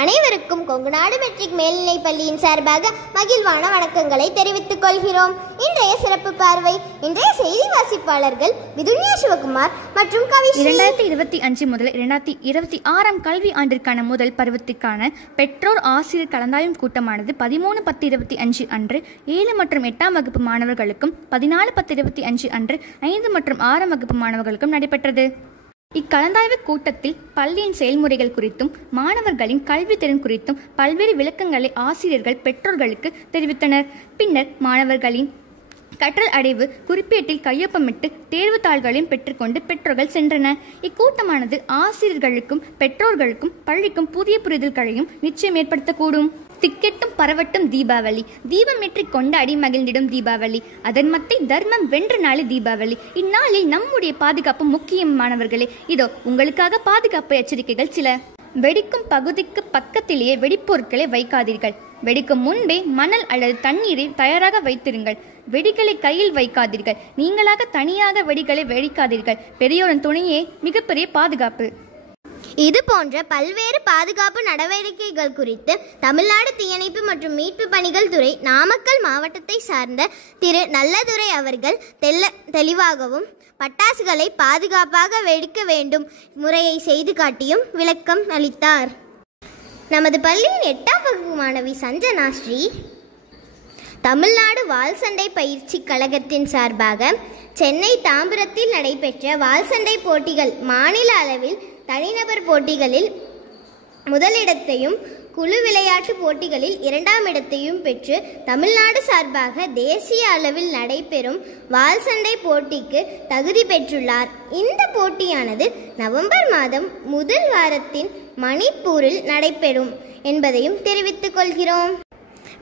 அனைவருக்கும் கொங்குநாடு மெட்ரிக் மேல்நிலைப் பள்ளியின் சார்பாக மகிழ்வான வணக்கங்களை தெரிவித்துக் கொள்கிறோம். இன்றைய சிறப்பு பார்வை. இன்றைய செய்தி வாசிப்பாளர்கள் விதுன்யா சிவகுமார் மற்றும் கவிஸ்ரீ. 2025 முதல் 2026 கல்வி ஆண்டிற்கான முதல் பருவத்திற்கான பெற்றோர் ஆசிரியர் கலந்தாய்வு கூட்டமானது 13/10/25 அன்று 7 மற்றும் 8ஆம் வகுப்பு மாணவர்களுக்கும் 14/10/25 அன்று 5 மற்றும் 6ஆம் வகுப்பு மாணவர்களுக்கும் நடைபெற்றது. இக்கலந்தாய்வு கூட்டத்தில் பள்ளியின் செயல்முறைகள் குறித்தும் மாணவர்களின் கல்வி திறன் குறித்தும் பல்வேறு விளக்கங்களை ஆசிரியர்கள் பெற்றோர்களுக்கு தெரிவித்தனர். பின்னர் மாணவர்களின் கற்றல் அடைவு குறிப்பேட்டில் கையொப்பமிட்டு தேர்வு தாள்களையும் பெற்றுக்கொண்டு பெற்றோர்கள் சென்றனர். இக்கூட்டமானது ஆசிரியர்களுக்கும் பெற்றோர்களுக்கும் பள்ளிக்கும் புதிய புரிதல்களையும் நிச்சயம் ஏற்படுத்தக்கூடும். திக்கெட்டும் பரவட்டும் தீபாவளி, தீபமேற்றி கொண்டாடி மகிழ்ந்திடும் தீபாவளி, அதன் மத்தை தர்மம் வென்ற நாளே தீபாவளி. இந்நாளில் நம்முடைய பாதுகாப்பு முக்கியமானவர்களே. இதோ உங்களுக்காக பாதுகாப்பு எச்சரிக்கைகள் சில. வெடிக்கும் பகுதிக்கு பக்கத்திலேயே வெடிப்பொருட்களை வைக்காதீர்கள். வெடிக்கும் முன்பே மணல் அல்லது தண்ணீரை தயாராக வைத்திருங்கள். வெடிகளை கையில் வைக்காதீர்கள். நீங்களாக தனியாக வெடிகளை வெடிக்காதீர்கள். பெரியோரின் துணையே மிகப்பெரிய பாதுகாப்பு. இது போன்ற பல்வேறு பாதுகாப்பு நடவடிக்கைகள் குறித்து தமிழ்நாடு தீயணைப்பு மற்றும் மீட்பு பணிகள் துறை நாமக்கல் மாவட்டத்தை சார்ந்த திரு நல்லதுரை அவர்கள் தெளிவாகவும் பட்டாசுகளை பாதுகாப்பாக வெடிக்க வேண்டும் முறையை செய்து காட்டியும் விளக்கம் அளித்தார். நமது பள்ளியின் 8ஆம் வகுப்பு மாணவி சஞ்சனா ஸ்ரீ தமிழ்நாடு வால்சண்டை பயிற்சி கழகத்தின் சார்பாக சென்னை தாம்பரத்தில் நடைபெற்ற வால்சண்டை போட்டிகள் மாநில அளவில் தனிநபர் போட்டிகளில் முதலிடத்தையும் குழு விளையாட்டு போட்டிகளில் 2ஆம் இடத்தையும் பெற்று தமிழ்நாடு சார்பாக தேசிய அளவில் நடைபெறும் வால்சண்டை போட்டிக்கு தகுதி பெற்றுள்ளார். இந்த போட்டியானது நவம்பர் மாதம் முதல் வாரத்தின் மணிப்பூரில் நடைபெறும் என்பதையும் தெரிவித்துக் கொள்கிறோம்.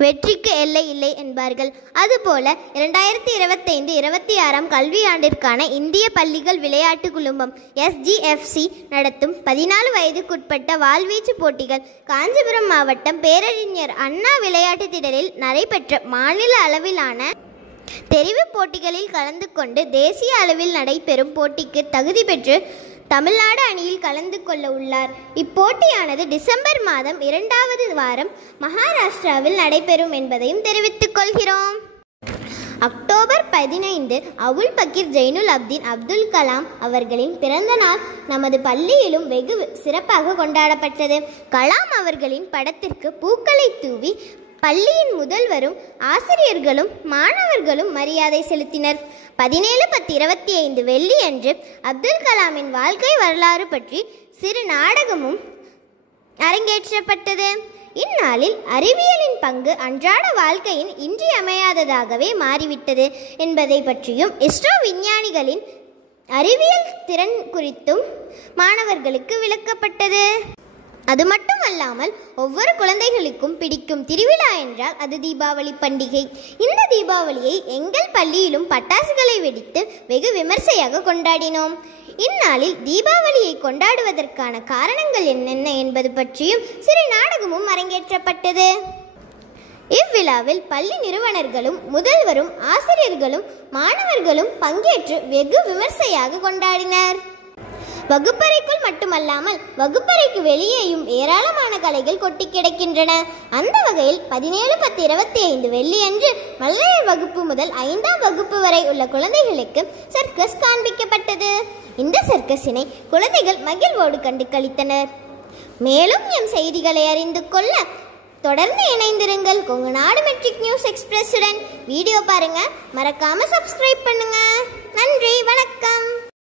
வெற்றிக்கு எல்லை இல்லை என்பார்கள். அதுபோல 2025-26 கல்வியாண்டிற்கான இந்திய பள்ளிகள் விளையாட்டு குழுமம் SGFC நடத்தும் 14 வயதுக்குட்பட்ட வாள்வீச்சு போட்டிகள் காஞ்சிபுரம் மாவட்டம் பேரறிஞர் அண்ணா விளையாட்டு திடலில் நடைபெற்ற மாநில அளவிலான தெரிவு போட்டிகளில் கலந்து கொண்டு தேசிய அளவில் நடைபெறும் போட்டிக்கு தகுதி பெற்று தமிழ்நாடு அணியில் கலந்து கொள்ள உள்ளார். இப்போட்டியானது டிசம்பர் மாதம் 2வது வாரம் மகாராஷ்டிராவில் நடைபெறும் என்பதையும் தெரிவித்துக் கொள்கிறோம். அக்டோபர் 15 அவுல் பக்கீர் ஜெயினுல் அப்தீன் அப்துல் கலாம் அவர்களின் பிறந்த நாள் நமது பள்ளியிலும் வெகு சிறப்பாக கொண்டாடப்பட்டது. கலாம் அவர்களின் படத்திற்கு பூக்களை தூவி பள்ளியின் முதல்வரும் ஆசிரியர்களும் மாணவர்களும் மரியாதை செலுத்தினர். 17/10/25 வெள்ளியன்று அப்துல் கலாமின் வாழ்க்கை வரலாறு பற்றி சிறு நாடகமும் அரங்கேற்றப்பட்டது. இந்நாளில் அறிவியலின் பங்கு அன்றாட வாழ்க்கையின் இன்றியமையாததாகவே மாறிவிட்டது என்பதை பற்றியும் இஸ்ரோ விஞ்ஞானிகளின் அறிவியல் திறன் குறித்தும் மாணவர்களுக்கு விளக்கப்பட்டது. அது மட்டுமல்லாமல் ஒவ்வொரு குழந்தைகளுக்கும் பிடிக்கும் திருவிழா என்றால் அது தீபாவளி பண்டிகை. இந்த தீபாவளியை எங்கள் பள்ளியிலும் பட்டாசுகளை வெடித்து வெகு விமர்சையாக கொண்டாடினோம். இந்நாளில் தீபாவளியை கொண்டாடுவதற்கான காரணங்கள் என்னென்ன என்பது பற்றியும் சிறு நாடகமும் அரங்கேற்றப்பட்டது. இவ்விழாவில் பள்ளி நிறுவனர்களும் முதல்வரும் ஆசிரியர்களும் மாணவர்களும் பங்கேற்று வெகு விமர்சையாக கொண்டாடினர். வகுப்பறைக்குள் மட்டுமல்லாமல் வகுப்பறைக்கு வெளியேயும் ஏராளமான கலைகள் கொட்டி கிடக்கின்றன. அந்த வகையில் 17/10/25 வெள்ளியன்று மல்லையர் வகுப்பு முதல் 5ஆம் வகுப்பு வரை உள்ள குழந்தைகளுக்கு சர்க்கஸ் காண்பிக்கப்பட்டது. இந்த சர்க்கஸினை குழந்தைகள் மகிழ்வோடு கண்டு களித்தனர். மேலும் எம் செய்திகளை அறிந்து கொள்ள தொடர்ந்து இணைந்திருங்கள் கொங்குநாடு மெட்ரிக் நியூஸ் எக்ஸ்பிரஸுடன். வீடியோ பாருங்க, மறக்காம சப்ஸ்கிரைப் பண்ணுங்க. நன்றி, வணக்கம்.